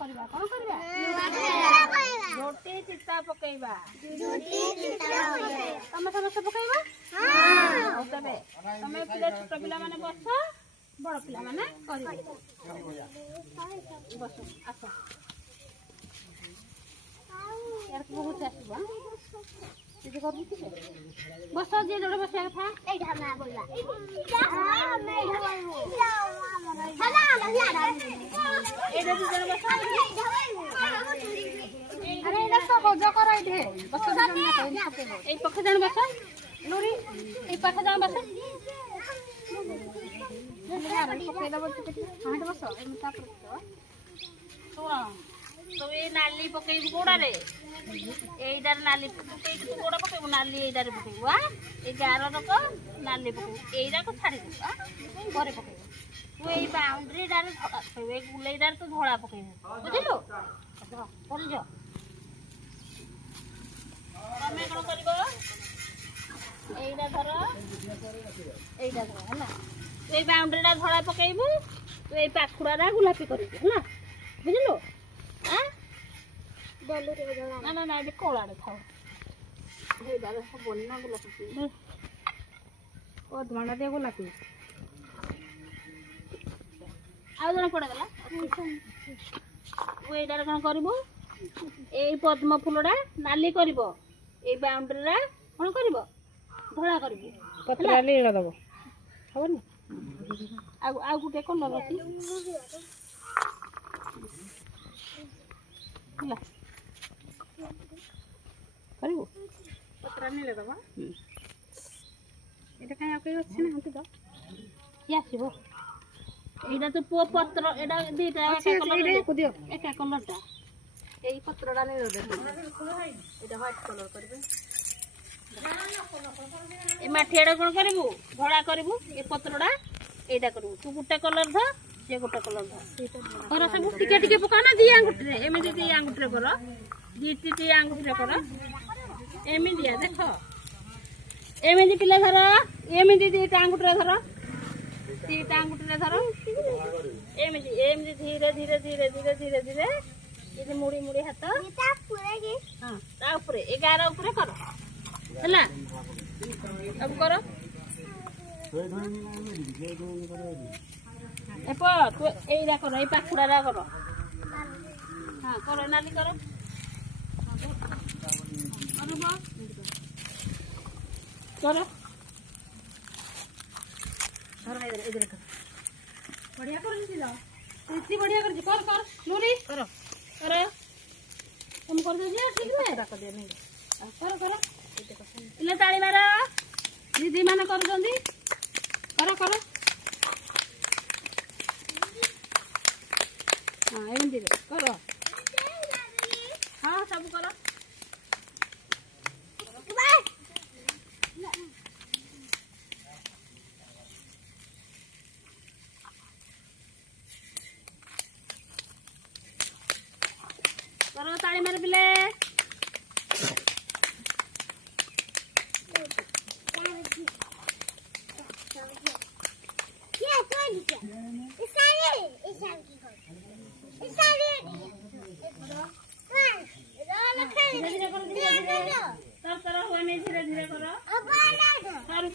କରିବା କଣ କରିବା ଝୋଟି ଚିତା ପକେଇବା ତମେ ସମସ୍ତେ ପକେଇବା ହଉ ତେବେ ତମେ ପିଲା ଛୋଟ ପିଲାମାନେ ବସ ବଡ଼ ପିଲାମାନେ କରିବେ ବସ ଆସ ବହୁତ ଆସିବ ବସ ଯିଏ ଯୋଉଟା ବସିବା କଥା ଆରେ ଏଇଟା ସହଜ କର ଏଇଠି ବସ ଏଇ ପାଖେ ଜଣ ବସ ଲୁରି ଏଇ ପାଖେ ଜଣ ବସ ପକେଇଦବ ବସ ତାପରେ ଶୁଣ ତୁ ଏଇ ନାଲି ପକେଇବୁ ଗୋଡ଼ାରେ এইটার নালি পকেইবু গোড়া পকেইবু নালি এইটারে পকেইবু এই গার তক নালি পকেইবু এইটাকে ছাড়ি দেবু ঘরে পকেইবু তু এই বাউন্ডারিটারে ধরা পকেইবু এই গুলেইটারে তো ধরা পকেইবু বুঝিলু চল যা তুমি কোন করিব এইটা ধর এইটা ধর হলা এই বাউন্ডারিটা ধরা পকেইবু তু এই পাখুড়াটা গোলাপি করিবু হলা বুঝিলু না না না এটা কলারে খাও এইটারে হবনি না গোলাপি অধমাটা দিয়ে গোলাপি ଆଉ ଜଣେ ପଡିଗଲା ଏଇଟାରେ କଣ କରିବୁ ଏଇ ପଦ୍ମ ଫୁଲଟା ନାଲି କରିବ ଏଇ ବାଉଣ୍ଡରୀଟା କଣ କରିବ ଧଳା କରିବୁ ପତ୍ର ଲୀଳ ଦବ ହବନି ଆଉ ଗୋଟେ କଲର ଅଛି ହେଲା କରିବୁ ପତ୍ର ନେଲେ ଦେବା ଏଇଟା କାହିଁ ଆଉ କେହି ଅଛି ନା ହନ୍ତି ତ କିଏ ଆସିବ ଏଇଟା ତ ପୁଅ ପତ୍ର ଏଇଟା ଦୁଇଟା ଏକା କଲରଟା ଏଇ ପତ୍ରଟା ନେଲେ ଦେବେ ଏଇଟା ହ୍ୱାଇଟ୍ କଲର କରିବେ ଏ ମାଠିଆଟା କ'ଣ କରିବୁ ଧଳା କରିବୁ ଏ ପତ୍ରଟା ଏଇଟା କରିବୁ ତୁ ଗୋଟେ କଲର ଧ ସେ ଗୋଟେ କଲର ଧ କର ସବୁ ଟିକେ ଟିକେ ପକା ନା ଦି ଆଙ୍ଗୁଠିରେ ଏମିତି ଦି ଆଙ୍ଗୁଠିରେ କର ଦି ଆଙ୍ଗୁଠିରେ କର ଏମିତିଆ ଦେଖ ଏମିତି ପିଲା ଧର ଏମିତି ଦିଟା ଆଙ୍ଗୁଠିରେ ଧର ଦିଟା ଆଙ୍ଗୁଠିରେ ଧର ଏମିତି ଏମିତି ଧୀରେ ଧୀରେ ଧୀରେ ଧୀରେ ଧୀରେ ଧୀରେ ଏମିତି ମୁଡ଼ି ମୁଡ଼ି ହାତ ହଁ ତା ଉପରେ ଏ ଗାର ଉପରେ କର ହେଲା ସବୁ କର ତୁ ଏଇଟା କର ଏଇ ପାଖୁଡ଼ାଟା କର ହଁ କର ନାଲି କର କର ବଢିଆ କରୁଛି ବଢିଆ କରୁଛି କର କର ଲୁରି କର କର ତମେ କରିଦେଉଛି ଠିକ ନୁହେଁ କର କର ପିଲା ତାଳି ମାର ଦିଦି ମାନେ କରୁଛନ୍ତି କର କର ହଁ ଏମିତି କର ହଁ ସବୁ କର करो ताली मार पिले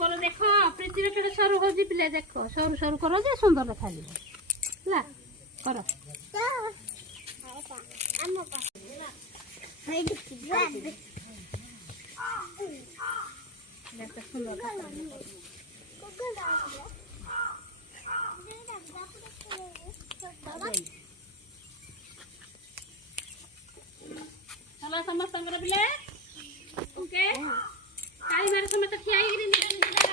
करो देख पृथ्वी के सरू हो पिले देख सरू सरू करो जे सुंदर देखा है कर समस्त पिले ओके समस्त खिया